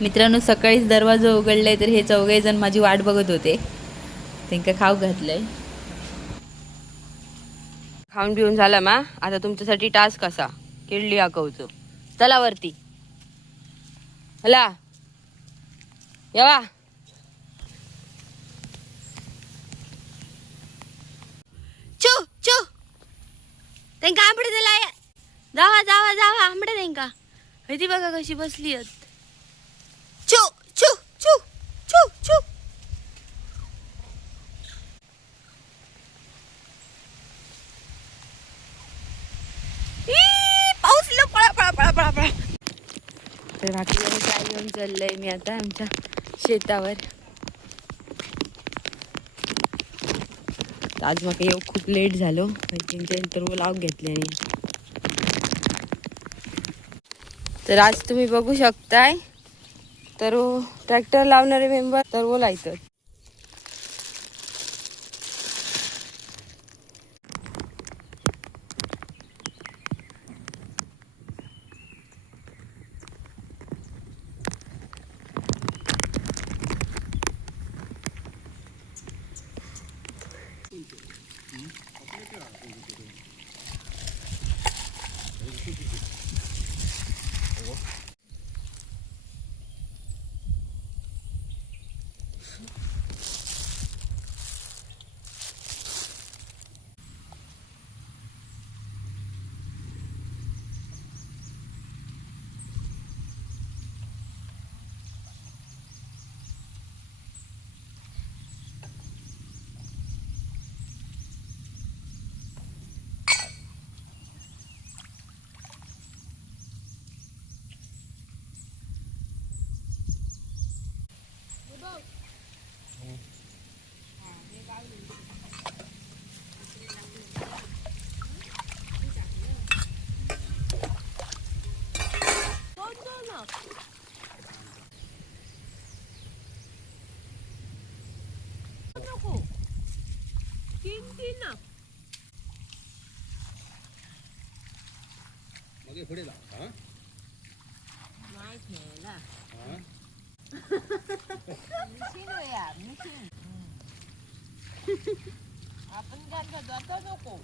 मित्रांनो सकाळीच दरवाजा उघडलाय तर हे चौघे जण माझी वाट बघत होते. त्यांना खाऊ घातलंय. खाऊन पिऊन झाला मा. आता तुमच्यासाठी टास्क कसा किडली आकवचो. चला वरती. हला येवा. चू चू त्यांका आंबडे दिला. जावा जावा जावा आंबडे त्यांका. ती बघा कशी बसली आहेत. चू चू चू चू चू. पाऊस पळा पळा पळा पळा पळा. तर बाकी काय घेऊन चाललंय मी आता आमच्या शेतावर. आज मग येऊ खूप लेट झालो. तर लावून घेतले आणि तर आज तुम्ही बघू शकताय तर ट्रॅक्टर लावणारे मेंबर तर लायतात. पुढे लाव. आपण काय जातो नको.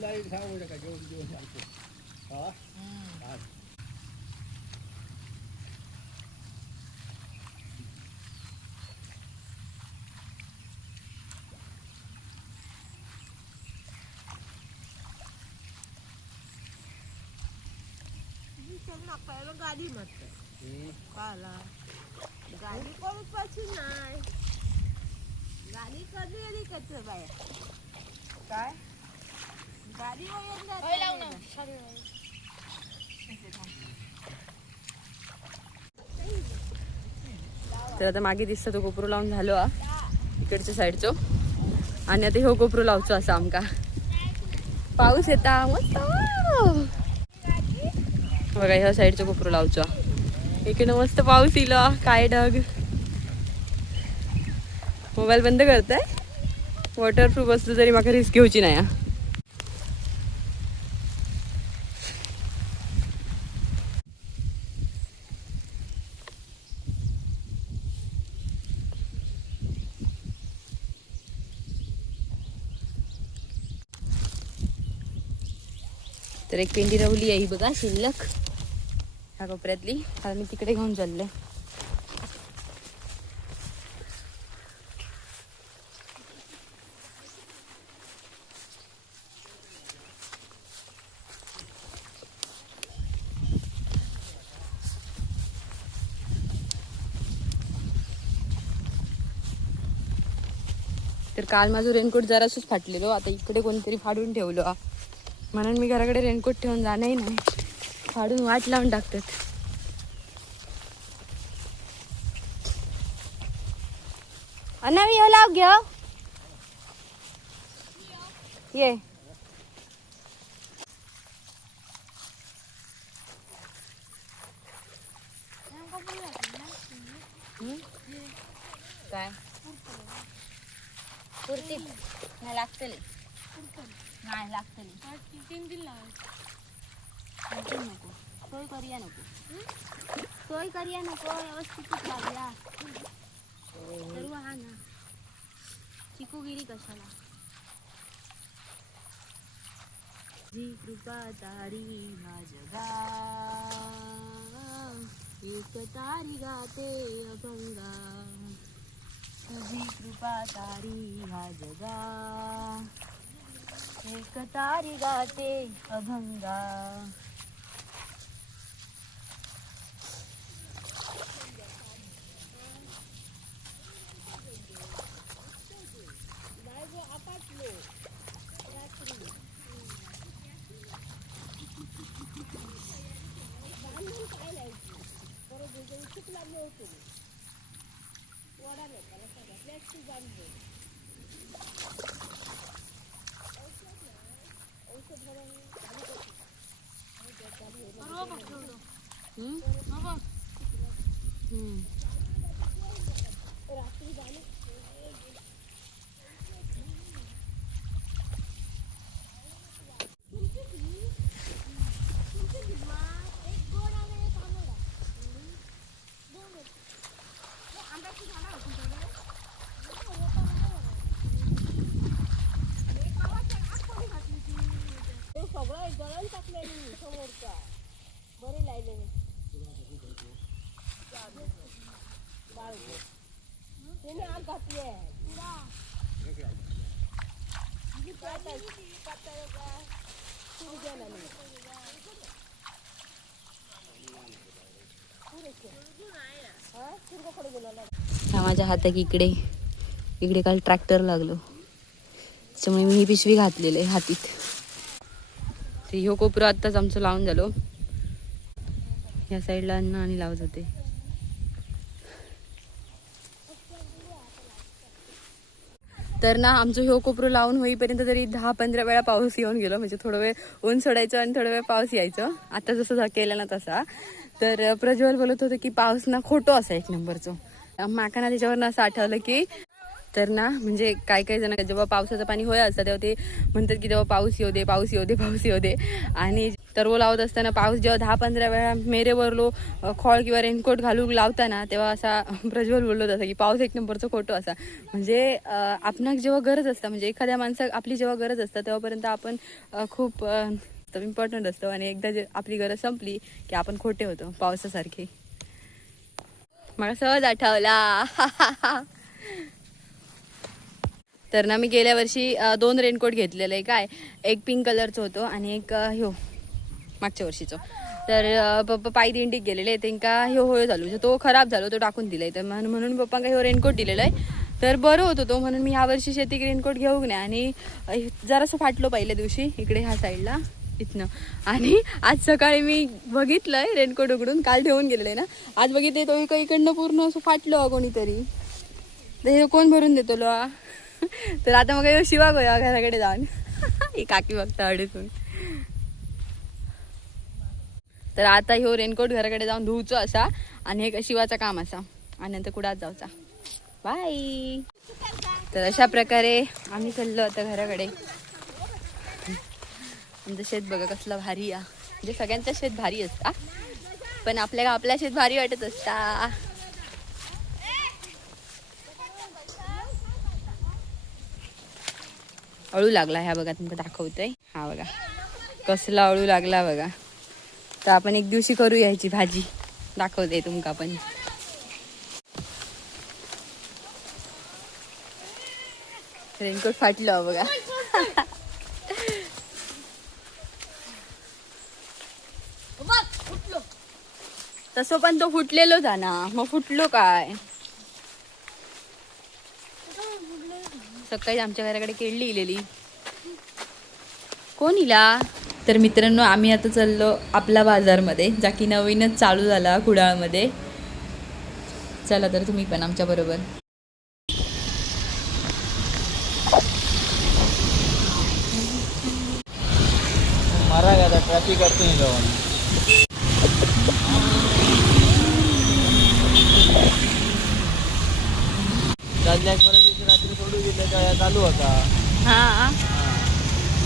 लाईट सांगू नका. जेवण जेवण सांगतो. गाडी मत गाडी कोण पासून नाही. गाडी कधी आली कच बाया काय गाडी तर आता मागे दिसतं तो कोपरू लावून झालो इकडच्या साईडचो. आणि आता हो कोपरू लावचो असा आमका. पाऊस येता मस्त बघा. ह्या साईडचो कोपरू लावचो. इकडे मस्त पाऊस इलो. काय ढग. मोबाईल बंद करताय. वॉटरप्रूफ असलं तरी माका रिस्क घेऊची नाही. तर एक पेंडी रवली आहे बघा शिल्लक ह्या कोपऱ्यातली. आता मी तिकडे घेऊन चालले. तर काल माझं रेनकोट जरासच फाटलेलो. आता इकडे कोणतरी फाडून ठेवलो. म्हणून मी घराकडे रेनकोट ठेवून जाणंही नाही. फाडून वाट लावून टाकतात. अन्ना मी येऊ लाव घ्या. ये काय कुर्ती नाही लागतले. नाही लागतले. नको करूया नको सोय करूया नको व्यवस्थित लावूया सर्व हा ना चिकूगिरी कशाला जी कृपा तारी ह्या जगा एक तारी गाते अभंगा तुझी कृपा तारी ह्या जगा एक तारी गाते अभंगा माझ्या हातात इकडे इकडे काल ट्रॅक्टर लागलो त्याच्यामुळे मी ही पिशवी घातलेली आहे हातीत ते ह्यो कोपरा आत्ताच आमचं लावून झालो या साईडला अन्न आणि लावत होते तर ना आमचं ह्यो कोपरं लावून होईपर्यंत तरी 10-15 वेळा पाऊस येऊन गेलो म्हणजे थोडं वेळ ऊन सोडायचं आणि थोडा वेळ पाऊस यायचं आता जसं केलं ना तसा तर प्रज्वल बोलत होतं की पाऊस ना खोटो असा 1 नंबरचं माकाना त्याच्यावर असं आठवलं की तर ना म्हणजे काही जण जेव्हा पावसाचं पाणी होय असतं तेव्हा ते म्हणतात की तेव्हा पाऊस येऊ दे पाऊस येऊ दे पाऊस येऊ दे आणि तरव लावत असताना पाऊस जेव्हा 10-15 वेळा मेरेवरलो खॉळ किंवा रेनकोट घालून लावताना तेव्हा असा प्रज्वल बोललो तसा की पाऊस 1 नंबरचं खोटो असा म्हणजे आपणाक जेव्हा गरज असतं म्हणजे एखाद्या माणसा आपली जेव्हा गरज असतं तेव्हापर्यंत आपण खूप इम्पॉर्टंट असतो आणि एकदा जे आपली गरज संपली की आपण खोटे होतो पावसासारखे मला सहज आठवला तर ना मी गेल्या वर्षी 2 रेनकोट घेतलेले आहे काय एक पिंक कलरचं होतं आणि एक ह्यो मागच्या वर्षीचं तर पप्पा पायी दिंडीक गेलेले त्यांका ह्यो होय झालो म्हणजे तो खराब झालो तो टाकून दिलाय तर म्हणून पप्पांका ह्यो रेनकोट दिलेला आहे तर बरं होतो तो म्हणून मी ह्या वर्षी शेतीक रेनकोट घेऊ नये आणि जरासं फाटलो पहिल्या दिवशी इकडे ह्या साईडला इथनं आणि आज सकाळी मी बघितलंय रेनकोट उघडून काल ठेवून गेलेलं आहे ना आज बघितले तो इकडनं पूर्ण असं फाटलं कोणीतरी तर हे कोण भरून देतो लो तर आता मग शिवा गोया घराकडे जाऊन ही काकी बघता अडीतून तर आता ह्यो रेनकोट घराकडे जाऊन धुवचो असा आणि हे शिवाचं काम असा आणि नंतर कुडात जाऊचा बाय तर अशा प्रकारे आम्ही चाललो आता घराकडे आमचं शेत बघा कसलं भारी आहे म्हणजे सगळ्यांचं शेत भारी असता पण आपल्या शेत भारी वाटत असता अळू लागला ह्या बघा तुमका दाखवतोय हा बघा कसला अळू लागला बघा तर आपण एक दिवशी करू यायची भाजी दाखवते तुमका पण रेनकोट फाटलं बघा तसं पण तो फुटलेलो ना मग फुटलो काय सकाळी आमच्या घराकडे केळी इलेली कोण इला तर मित्रांनो आम्ही आता चाललो आपला बाजारमध्ये जा की नवीनच चालू झाला कुडाळमध्ये चला तर तुम्ही पण आमच्या बरोबर मारा आता ट्रॅफिक असते जाऊन रात्री सोडू दिले चालू होता हा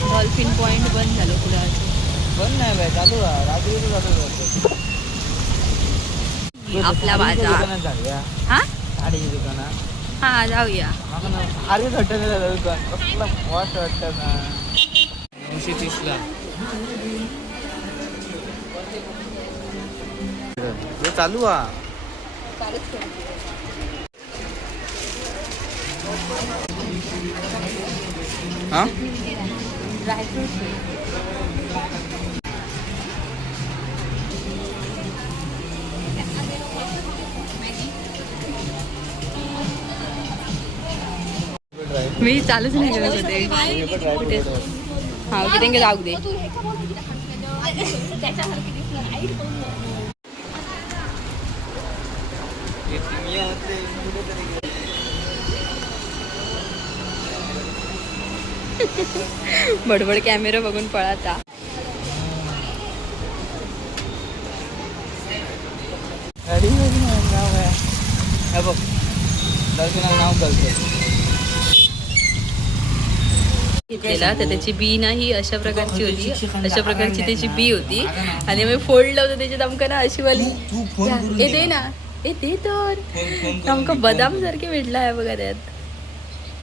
डॉल्फिन पॉइंट बंद झालं कुडाळचं पण नाही बाय चालू आहे रात्री चालू आपला बाजार दुकानात जाऊया हा साडीची दुकानात हा जाऊया. भारी वाटतं ना दुकान कसलं मस्त वाटतं ना 930ला हे चालू आहे हा मी चालूच नाही करत होते. हा ओके त्यांना जाऊ दे. बडबड कॅमेरा बघून पळाता. नाव आहे हे बघ दर्शनाचं नाव कळतं घेतलेला तर त्याची बी नाही अशा प्रकारची होती. अशा प्रकारची त्याची बी होती आणि मी फोडलं होतं त्याच्यात आमका ना अशी वाली ए दे ना ए दे तर आमका बदाम सारखे भेटला आहे बघा त्यात.